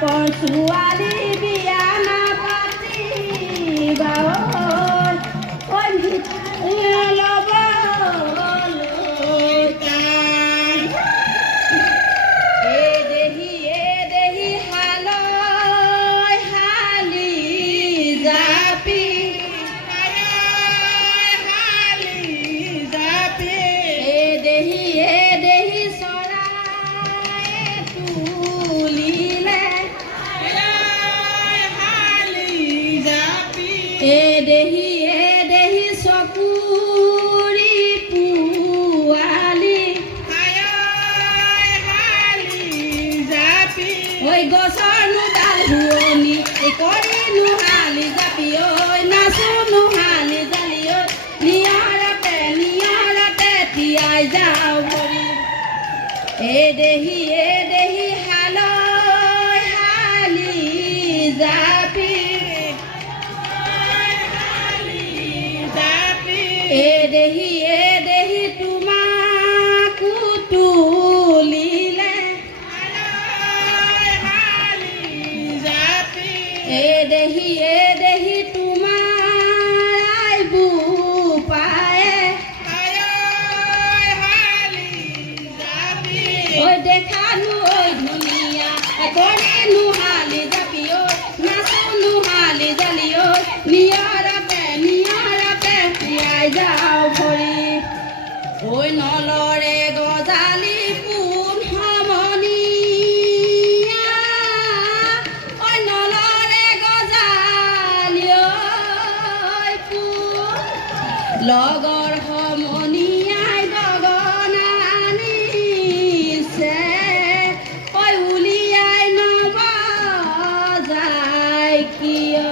বাপৰ ছোৱালী বিয়া নাপাতিবা ঐ মিঠাই ল'বলৈ টান। এই দেহি হালৈ হালি জাপি এই দেহি চৰাই তুলিলে এই দেহি চকুৰি পোৱালি ঐ গছৰ নোডাল শুৱনি কৰি নোহালি জাপি ঐ নাচো নোহালি জালি ঐ নিয়ৰতে তিয়াই যাওঁ ভৰি এই দেহি হালৈ হালি জাপি এই দেহি তোমাকো তুলিলে এই দেহি তোমাৰ আইবু পায়ে ঐ দেখানো ঐ ধুনীয়া কৰি নোহালি জাপি ঐ নাচো নোহালি জালি ঐ নিয়ৰতে তিয়াই যাওঁ ভৰি ঐ নলৰে গজালি পোন সমনীয়া ঐ নলৰে গজালি ঐ পোন লগৰ সমনীয়াই গগনা আনিছে ঐ উলিয়াই নবজায় কিয়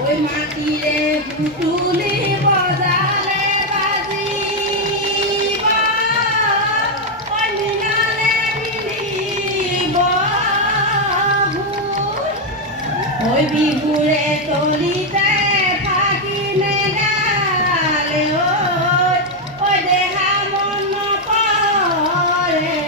ঐ মাটিৰে পুতুলি বজালে বাজিব ঐ মিলালে মিলিব ঐ বিহুৰে তলিতে ফাকি নেগালে ঐ দেহা মন নপৰে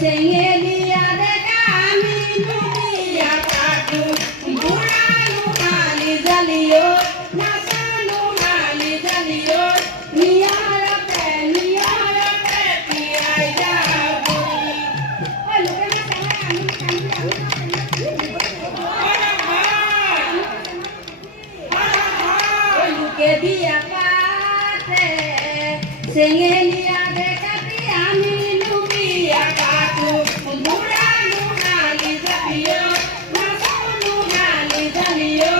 চেঙেলীয়া ডেকা আমি নুবিয়া কাটো বুঢ়ানো হালি জালিও নাচানো হালি জালিও নিয়ৰতে নিয়ৰতে তিয়াই যাব ঐ লোকে লোকে বিয়া পাতে চেঙেলীয়া ডেকাটি আমি নুবিয়া কাটো বুঢ়ানো হালি জালিও নাচানো হালি জালিও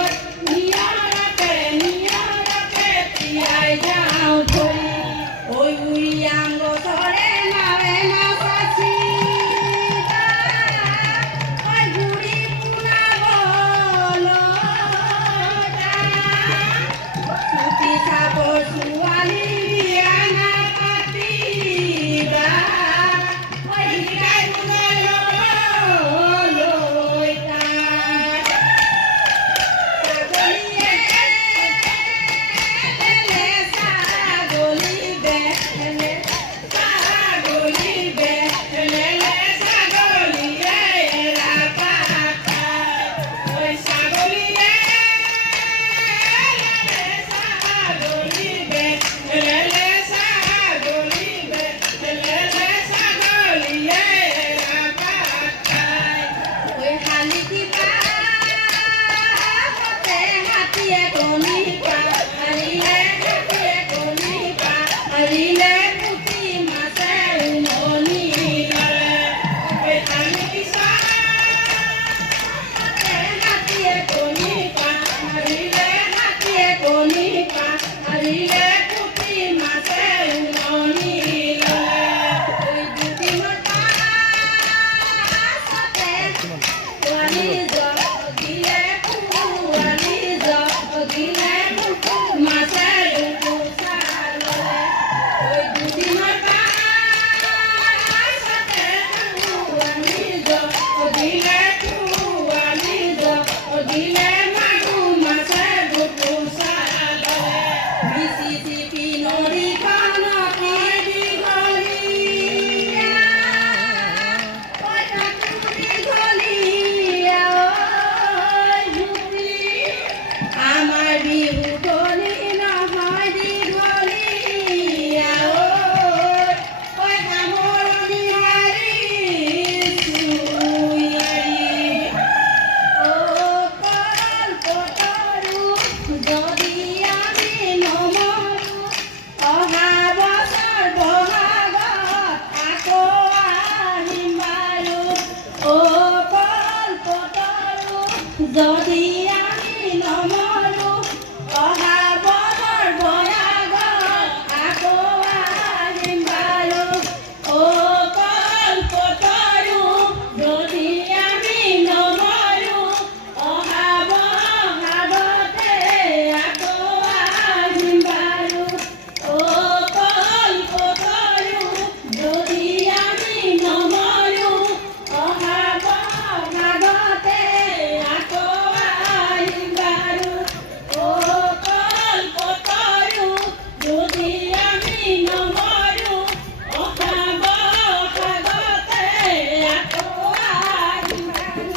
নিয়ৰতে নিয়ৰতে তিয়াই যাওঁ থৈ ঐ উৰিয়াম গছৰে নাৱে নাচাচি ঐ গুৰি পোনাবলৈ চুটি চাবৰ ছোৱালী বিয়া নাপাতিবা ঐ শিকাই বুজালৈ তাক ছাগলীয়ে বেলে ছাগলী বেলে ছাগলী বেলে ছাগলীয়ে এৰা পাতাই ঐ ছাগলীয়ে ছাগলী বেলে ছাগলী বেলে ছাগলীয়ে এৰা পাতাই ঐ শালিকি পাতে হাতীয়ে কণী পাৰিলে হাতীয়ে কণী পাৰিলে পুঠি মাছে উমনি ল'লে ঐ শালিকি পাতে হাতীয়ে কণী পাৰিলে হাতীয়ে কণী পাৰিলে পুঠি মাছে উমনি ল'লে ঐ দুদিনৰ পাছতে পোৱালি জগিলে পোৱালি জগিলে মাছে দুকোছা ল'লে ঐ দুদিনৰ পাছতে পোৱালি জগিলে পোৱালি জগিলে মাগুৰ মাছে দুকোছা ল'লে মিচিচিপি নদীখনতে দীঘলীয়া ঐ তাতো দীঘলীয়া ঐ জুৰি আমাৰ বিহু তলি নহয় দীঘলীয়া ঐ সামৰণি মাৰিছোঁ কল্পতৰু যদি আমি নমৰো অহা বছৰ বহাগত আকৌ আহিম বাৰু কল্পতৰু যদি আমি নমৰো অহা বছৰ বহাগত আকৌ আহিম বাৰু কল্পতৰু যদি আমি নমৰো অহা বহাগতে আকৌ আহিম বাৰু কল্পতৰু যদি আমি নমৰো অহা বহাগতে আকৌ আহিম বাৰু কল্পতৰু যদি আমি নমৰো অহা বহাগতে আকৌ আহিম বাৰু